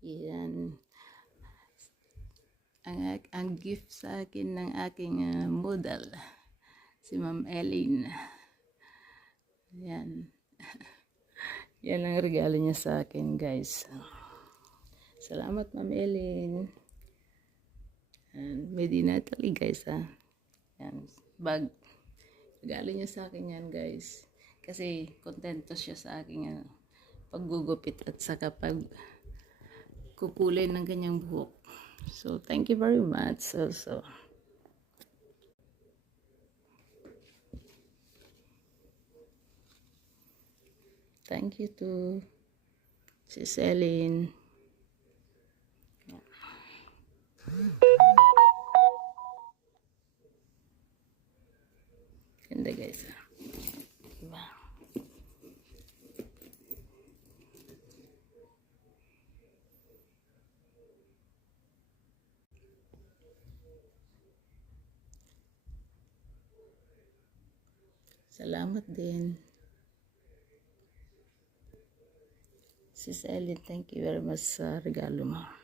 Yan. Ang gift sa akin ng aking model, si Ma'am Ellen. Yan. Yan ang regalo niya sa akin, guys. Salamat, Ma'am Ellen. And made in Italy, guys, ha. Yan. Bag. Regalo niya sa akin yan, guys. Kasi kontento siya sa aking paggugupit at saka kukulay ng kanyang buhok. So, thank you very much also. Thank you to Sis Ellen. Ganda, guys. Diba? Salamat din. Sis Ellen, thank you very much sa regalo mo.